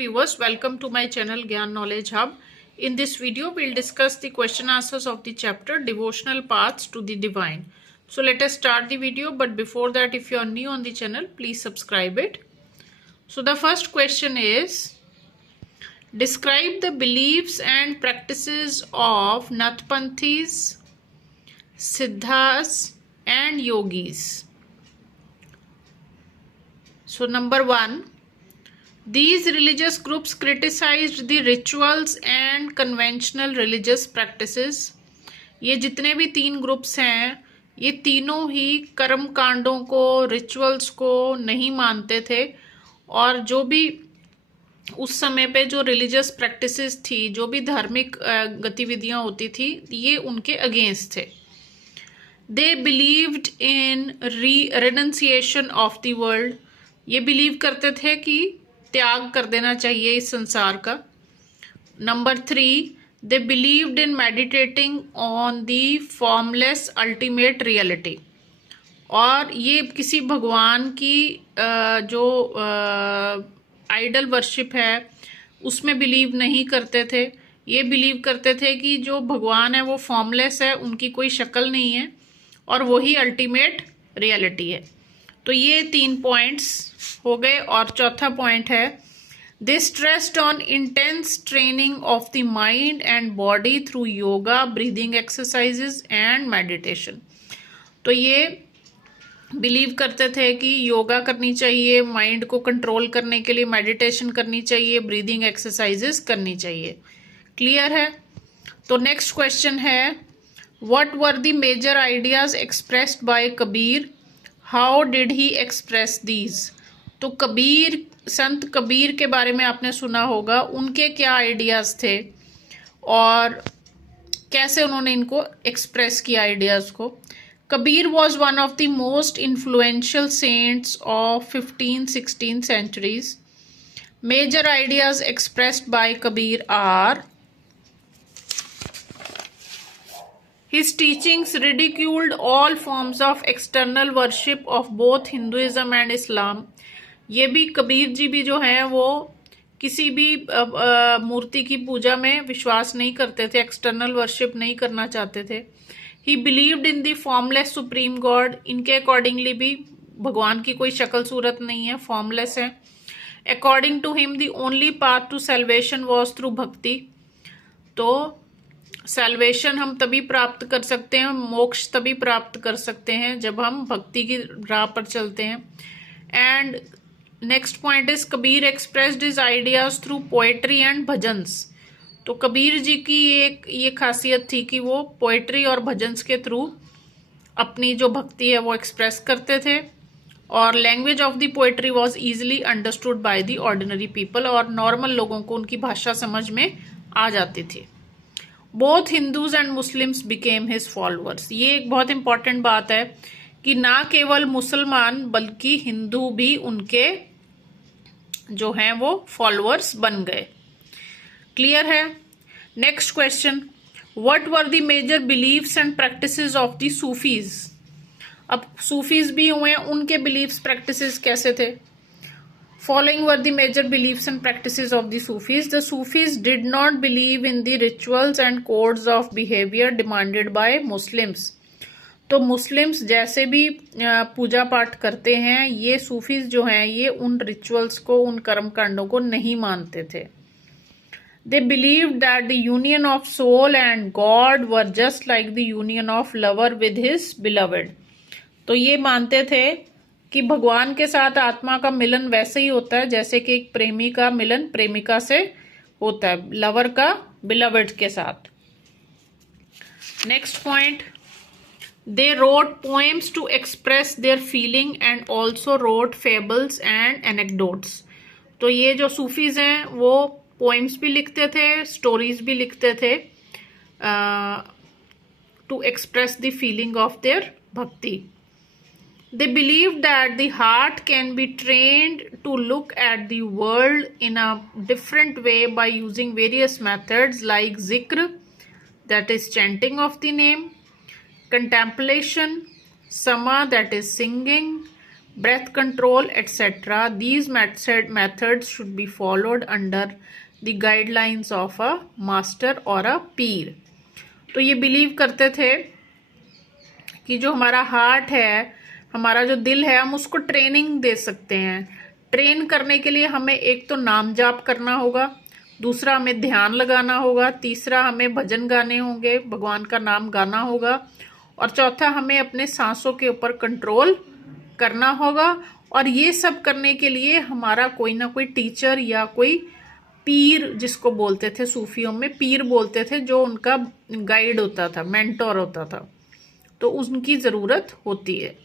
viewers, welcome to my channel Gyan Knowledge Hub. In this video we'll discuss the question answers of the chapter Devotional Paths to the Divine. So let us start the video, but before that, if you are new on the channel, please subscribe it. So the first question is, describe the beliefs and practices of Nathpanthis, Siddhas and Yogis. So number 1, these religious groups criticized the rituals and conventional religious practices. ये जितने भी 3 groups हैं, ये तीनों ही कर्म कांडों को, rituals को नहीं मानते थे, और जो भी उस समय पे जो रिलीजियस प्रैक्टिसेस थी, जो भी धार्मिक गतिविधियां होती थी, ये उनके अगेंस्ट थे. They believed in renunciation of the world. ये बिलीव करते थे कि त्याग कर देना चाहिए इस संसार का. Number 3, they believed in meditating on the formless ultimate reality. और ये किसी भगवान की जो आइडल वर्शिप है उसमें बिलीव नहीं करते थे. ये बिलीव करते थे कि जो भगवान है वो फॉर्मलेस है, उनकी कोई शक्ल नहीं है, और वही अल्टीमेट रियलिटी है. तो ये 3 पॉइंट्स हो गए. और चौथा पॉइंट है, they stressed on intense training of the mind and body through yoga, breathing exercises and meditation. तो ये बिलीव करते थे कि योगा करनी चाहिए, माइंड को कंट्रोल करने के लिए मेडिटेशन करनी चाहिए, ब्रीदिंग एक्सरसाइजेस करनी चाहिए. क्लियर है? तो नेक्स्ट क्वेश्चन है, what were the major ideas expressed by Kabir, how did he express these. तो कबीर, संत कबीर के बारे में आपने सुना होगा, उनके क्या आइडियाज थे और कैसे उन्होंने इनको एक्सप्रेस किया आइडियाज को. Kabir was one of the most influential saints of 15th-16th centuries. Major ideas expressed by Kabir are: his teachings ridiculed all forms of external worship of both Hinduism and Islam. ये भी कबीर जी भी जो हैं वो किसी भी मूर्ति की पूजा में विश्वास नहीं करते थे, एक्सटर्नल वर्शिप नहीं करना चाहते थे. He believed in the formless supreme God. इनके अकॉर्डिंगली भी भगवान की कोई शक्ल सूरत नहीं है, फॉर्मलेस है. According to him, the only path to salvation was through भक्ति. तो salvation हम तभी प्राप्त कर सकते हैं, मोक्ष तभी प्राप्त कर सकते हैं जब हम भक्ति की राह पर चलते हैं. And next point is, Kabir expressed his ideas through poetry and bhajans. तो कबीर जी की एक ये खासियत थी कि वो पोएट्री और भजन्स के थ्रू अपनी जो भक्ति है वो एक्सप्रेस करते थे. और language of the poetry was easily understood by the ordinary people, और नॉर्मल लोगों को उनकी भाषा समझ में आ जाती थी. Both Hindus and Muslims became his followers. ये एक बहुत इंपॉर्टेंट बात है कि ना केवल मुसलमान बल्कि हिंदू भी उनके जो हैं वो फॉलोअर्स बन गए. क्लियर है? Next question, what were the major beliefs and practices of the Sufis. अब सूफीज भी हुए, उनके बिलीव्स प्रैक्टिसेस कैसे थे. Following were the major beliefs and practices of the Sufis. The Sufis did not believe in the rituals and codes of behaviour demanded by Muslims. तो Muslims जैसे भी पूजा पाठ करते हैं, ये सूफीज जो हैं ये उन रिचुअल्स को, उन कर्मकांडों को नहीं मानते थे. They believed that the union of soul and God were just like the union of lover with his beloved. तो ये मानते थे कि भगवान के साथ आत्मा का मिलन वैसे ही होता है जैसे कि एक प्रेमी का मिलन प्रेमिका से होता है, लवर का बिलवर्ड के साथ. Next point, they wrote poems to express their feeling and also wrote fables and anecdotes. तो ये जो सूफीज हैं वो पोएम्स भी लिखते थे, स्टोरीज भी लिखते थे to express the feeling of their bhakti. They believe that the heart can be trained to look at the world in a different way by using various methods like zikr, that is chanting of the name, contemplation, sama, that is singing, breath control, etc. These methods should be followed under the guidelines of a master or a peer. तो ये believe करते थे कि जो हमारा heart है, हमारा जो दिल है, हम उसको ट्रेनिंग दे सकते हैं। ट्रेन करने के लिए हमें एक तो नाम जाप करना होगा, दूसरा हमें ध्यान लगाना होगा, तीसरा हमें भजन गाने होंगे, भगवान का नाम गाना होगा, और चौथा हमें अपने सांसों के ऊपर कंट्रोल करना होगा। और ये सब करने के लिए हमारा कोई ना कोई टीचर या कोई पीर, जिसको बोलते थे सूफियों में पीर बोलते थे, जो उनका गाइड होता था, मेंटोर होता था, तो उनकी जरूरत होती है।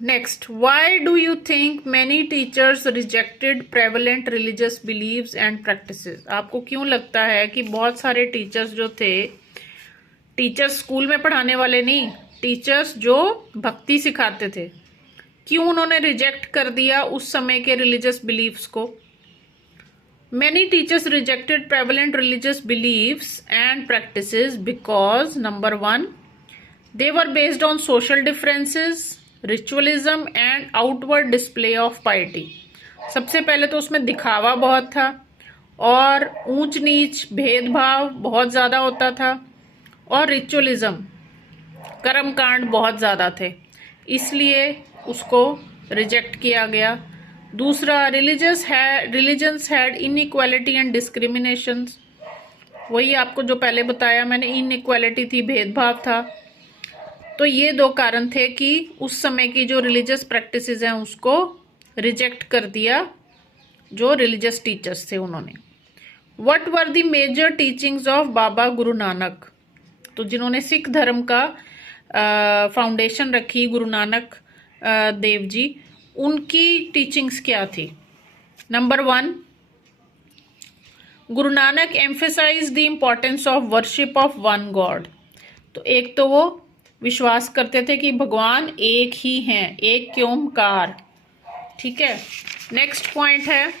Next, why do you think many teachers rejected prevalent religious beliefs and practices? आपको क्यों लगता है कि बहुत सारे टीचर्स जो थे, टीचर्स स्कूल में पढ़ाने वाले नहीं, टीचर्स जो भक्ति सिखाते थे, क्यों उन्होंने रिजेक्ट कर दिया उस समय के रिलीजियस बिलीव्स को? Many teachers rejected prevalent religious beliefs and practices because number 1, they were based on social differences, ritualism and outward display of piety. सबसे पहले तो उसमें दिखावा बहुत था और ऊंच नीच भेदभाव बहुत ज़्यादा होता था, और रिचुअलिज्म, कर्मकांड बहुत ज़्यादा थे, इसलिए उसको रिजेक्ट किया गया। दूसरा, religions had inequality and discrimination, वही आपको जो पहले बताया मैंने, इनइक्वालिटी थी, भेदभाव था। तो ये दो कारण थे कि उस समय की जो रिलीजियस प्रैक्टिसेस हैं उसको रिजेक्ट कर दिया जो रिलीजियस टीचर्स थे उन्होंने। What were the major teachings of Baba Guru Nanak? तो जिन्होंने सिख धर्म का फाउंडेशन रखी, गुरु नानक देव जी, उनकी टीचिंग्स क्या थी? Number 1, Guru Nanak emphasise the importance of worship of one God. तो एक तो वो विश्वास करते थे कि भगवान एक ही हैं, एक के ओमकार, ठीक है। नेक्स्ट पॉइंट है,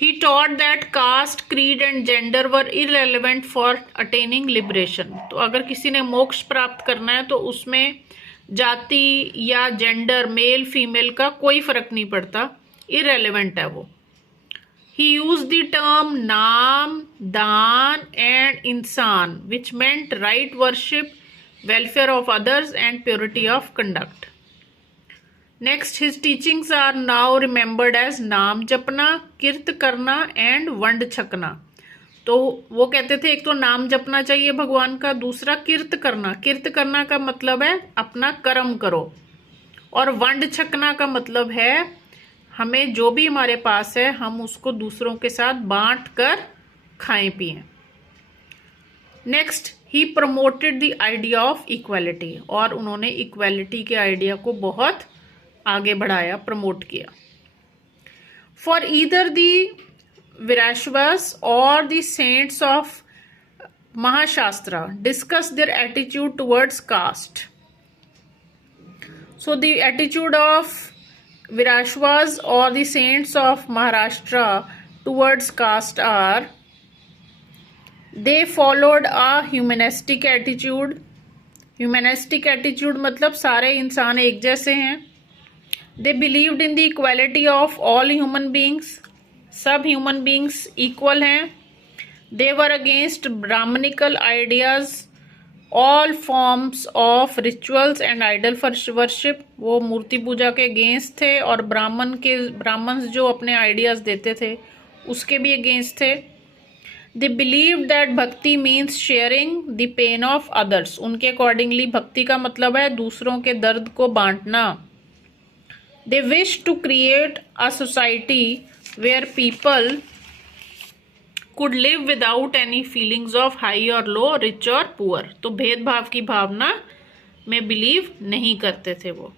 he taught that caste, creed and gender were irrelevant for attaining liberation. तो अगर किसी ने मोक्ष प्राप्त करना है तो उसमें जाति या जेंडर, मेल फीमेल का कोई फर्क नहीं पड़ता, इररेलेवेंट है वो। ही यूज द टर्म नाम, daan and insaan, which meant right worship, welfare of others and purity of conduct. Next, his teachings are now remembered as naam japna, कीर्त करना एंड वंड छकना। तो वो कहते थे एक तो नाम जपना चाहिए भगवान का, दूसरा कीर्त करना। कीर्त करना का मतलब है अपना कर्म करो, और वंड छकना का मतलब है हमें जो भी हमारे पास है हम उसको दूसरों के साथ बांट कर खाएं पिएं। Next, he promoted the idea of equality, और उन्होंने इक्वालिटी के आइडिया को बहुत आगे बढ़ाया, प्रमोट किया। For either the Virashvas or the saints of Mahashastra discuss their attitude towards caste. So the attitude of Virashvas or the saints of Maharashtra towards caste are, they followed a humanistic attitude. Humanistic attitude मतलब सारे इंसान एक जैसे हैं। They believed in the equality of all human beings. सब human beings equal हैं। They were against brahmanical ideas, all forms of rituals and idol worship, वो मूर्ति पूजा के अगेंस्ट थे, और ब्राह्मण्स जो अपने आइडियाज देते थे उसके भी अगेंस्ट थे। They believe that bhakti means sharing the pain of others, उनके अकॉर्डिंगली भक्ति का मतलब है दूसरों के दर्द को बांटना। They wish to create a society where people could live without any feelings of high or low, rich or poor. तो भेदभाव की भावना में बिलीव नहीं करते थे वो।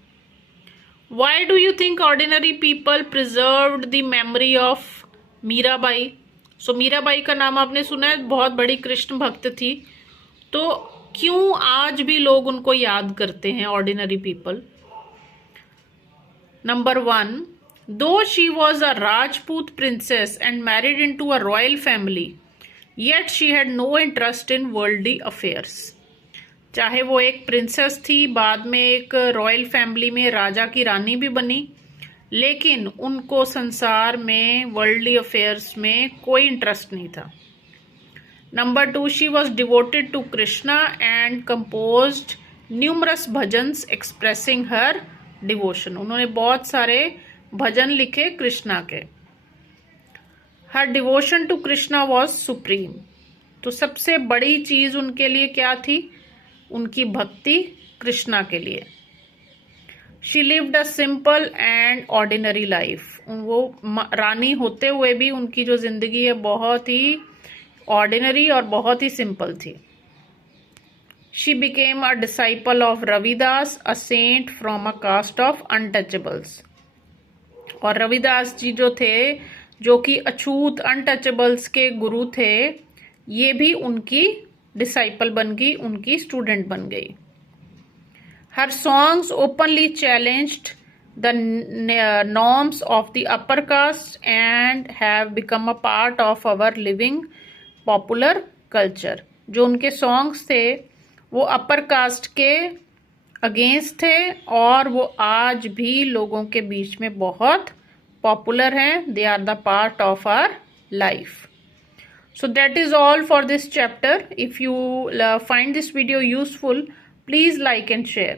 Why do you think ordinary people preserved the memory of Mirabai? सो मीराबाई का नाम आपने सुना है, बहुत बड़ी कृष्ण भक्त थी, तो क्यों आज भी लोग उनको याद करते हैं, ordinary people? Number 1, though she was a Rajput princess and married into a royal family, yet she had no interest in worldly affairs. चाहे वो एक प्रिंसेस थी, बाद में एक रॉयल फैमिली में राजा की रानी भी बनी, लेकिन उनको संसार में वर्ल्डली अफेयर्स में कोई इंटरेस्ट नहीं था। Number 2, she was devoted to Krishna and composed numerous bhajans expressing her devotion. उन्होंने बहुत सारे भजन लिखे कृष्णा के। Her devotion to Krishna was supreme. तो सबसे बड़ी चीज उनके लिए क्या थी? उनकी भक्ति कृष्णा के लिए। She lived a simple and ordinary life. वो रानी होते हुए भी उनकी जो जिंदगी है बहुत ही ऑर्डिनरी और बहुत ही सिंपल थी। She became a disciple of Ravidas, a saint from a caste of untouchables. और रविदास जी जो थे, जो कि अछूत अनटचेबल्स के गुरु थे, ये भी उनकी डिसाइपल बन गई, उनकी स्टूडेंट बन गई। हर songs openly challenged the norms of the upper caste and have become a part of our living popular culture. जो उनके सॉन्ग्स थे वो अपर कास्ट के अगेंस्ट थे और वो आज भी लोगों के बीच में बहुत पॉपुलर हैं। They are the part of our life. So that is all for this chapter. If you find this video useful, please like and share.